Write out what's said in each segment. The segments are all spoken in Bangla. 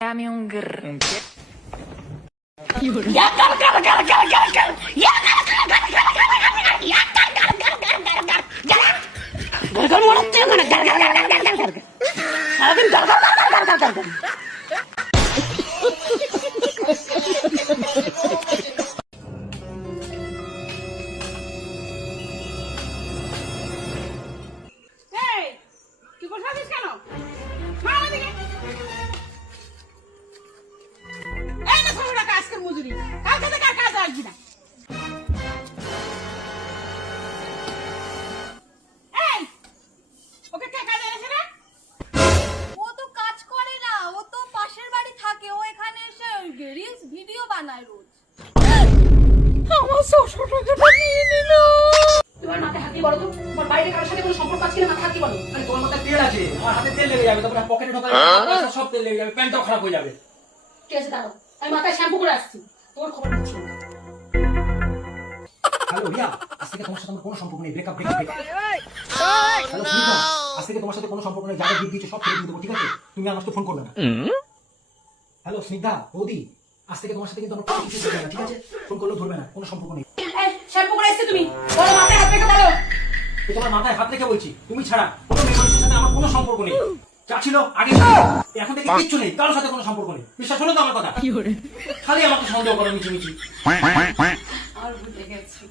Dame un grr. ¿Un qué? কেন আজকের মজুরি। কালকে থেকে আর কাজে আসবি না। এই ওকে কে কাজে এনেছে রে? ও তো কাজ করে না ও তো পাশের বাড়ি থাকে ও এখানে এসে রিলস ভিডিও বানায় রোজ। আমার ছশো টাকাটা নিয়ে নিল তোমার মাথায় হাত দিয়ে বলো তো তোমার বাইরে কারোর সাথে কোনো সম্পর্ক আছে না মাথায় হাত দিয়ে বলো। আরে তোমার মাথায় তেল আছে আমার হাতে তেল লেগে যাবে তারপরে পকেটে ঢোকালে সব তেল লেগে যাবে প্যান্টটাও খারাপ হয়ে যাবে। ঠিক আছে দাঁড়াও। আমি মাথায় শ্যাম্পু করে আসছি। তোমার খবর নিচ্ছি হ্যালো রিয়া আজ থেকে তোমার সাথে আমার কোনো সম্পর্ক নেই। Breakup breakup breakup hello Sunita আজ থেকে তোমার সাথে কোনো সম্পর্ক নেই। যাদের গিফট দিয়েছ সব ফেরত দিয়ে দেবো ঠিক আছে? তুমি আমাকে ফোন করবে না। হ্যালো স্নিগ্ধা বৌদি আজ থেকে তোমার সাথে কিন্তু আমার কোনো কিছু চলবে না ঠিক আছে? ফোন করলেও ধরবে না কোনো সম্পর্ক নেই। শ্যাম্পু করে এসেছে তুমি। বলো মাথায় হাত রেখে বলো তোমার মাথায় হাত রেখে বলছি তুমি ছাড়া কোনো মেয়ে মানুষের সাথে আমার কোনো সম্পর্ক নেই। যা ছিল আগে এখন থেকে কিচ্ছু নেই কারোর সাথে কোনো সম্পর্ক নেই। বিশ্বাস হলো তো আমার কথা? খালি আমাকে সন্দেহ করো মিছি মিছি আর ভুলে গেছি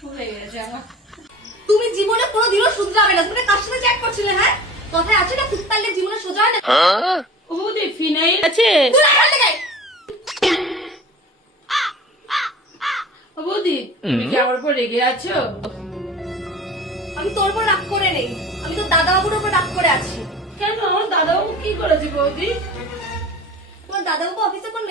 ভুলে গেছি আমার। তুমি জীবনে কোনোদিনও শুধরাবে না তুমি কার সাথে চ্যাট করছিলে হ্যাঁ? কথায় আছে না কুত্তালে জীবনে সোজা হয় না? ও দি ফিনাইল। আছে। বৌদি তুমি কি আমার উপর রেগে আছো? আমি তোর উপর রাগ করে নেই। আমি তো দাদা বাবুর উপর রাগ করে আছি। কেন? আমার দাদাও কি করেছে বৌদি? তোমার দাদাবাবু অফিসে কোন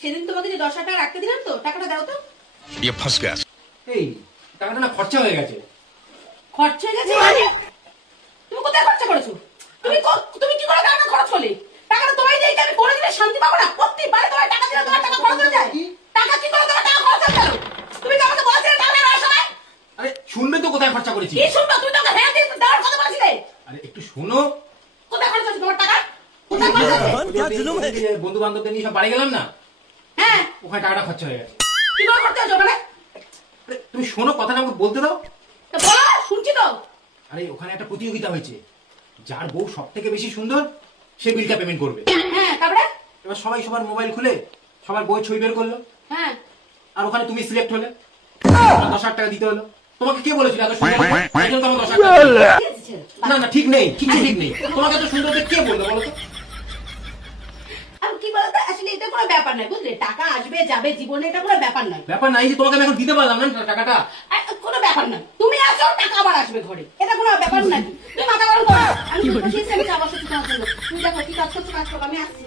সেদিন তোমাকে দশ হাজার টাকা রাখতে দিলাম তো টাকাটা দাও তো। এই টাকাটা না খরচা হয়ে গেছে। খরচ হয়ে গেছে? মানে? তুমি কোথায় খরচা করেছ? তুমি তুমি কি করে টাকা খরচ করলে টাকাটা তোমায় দিয়ে আমি করে দিলে শান্তি পাবো না? প্রত্যেকবারে তোমার টাকা দিলে তোমার টাকা খরচ হয়ে যায়। টাকা কি করে তোমার টাকা খরচ হয়ে গেল? তুমি তো আমাকে বলেছিলে টাকা নেওয়ার সময় আরে শুনবে তো কোথায় খরচা করেছি। কি শুনব? তুমি তো হ্যাঁ দিয়ে দেওয়ার কথা বলেছিলে। আরে একটু শোনো। কোথায় খরচ হচ্ছে তোমার টাকা? কোথায় খরচ হচ্ছে বন্ধু বান্ধবদের নিয়ে সব বাড়ি গেলাম না? হ্যাঁ। ওখানে টাকাটা খরচা হয়ে গেছে। কি করে খরচ হচ্ছে মানে তুমি শোনো কথাটা আমাকে বলতে দাও। বলো। তো আরে ওখানে একটা প্রতিযোগিতা হয়েছে। যার বউ সব থেকে বেশি সুন্দর সে বিলটা পেমেন্ট করবে। হ্যাঁ তারপরে? এবার সবাই সবার মোবাইল খুলে সবার বই ছবি বের করল। হ্যাঁ। আর ওখানে তুমি সিলেক্ট হলে দশ হাজার টাকা দিতে হলো। তোমাকে কে বলেছিল এত সুন্দর? জন্য দশ। না না ঠিক নেই কিছু ঠিক নেই। তোমাকে এত সুন্দর কে বলল বলো তো? কি বলতো আসলে এটা কোনো ব্যাপার নয় বুঝলে? টাকা আসবে যাবে জীবনে এটা কোনো ব্যাপার নয়। ব্যাপার নাই যে তোমাকে আমি এখন দিতে পারলাম না টাকাটা। কোনো ব্যাপার নয়। আবার আসবে ঘরে। এটা কোনো ব্যাপার নাকি তুমি মাথা গরম করো আমি চা বসাচ্ছি তোমার জন্য। আমি আসছি।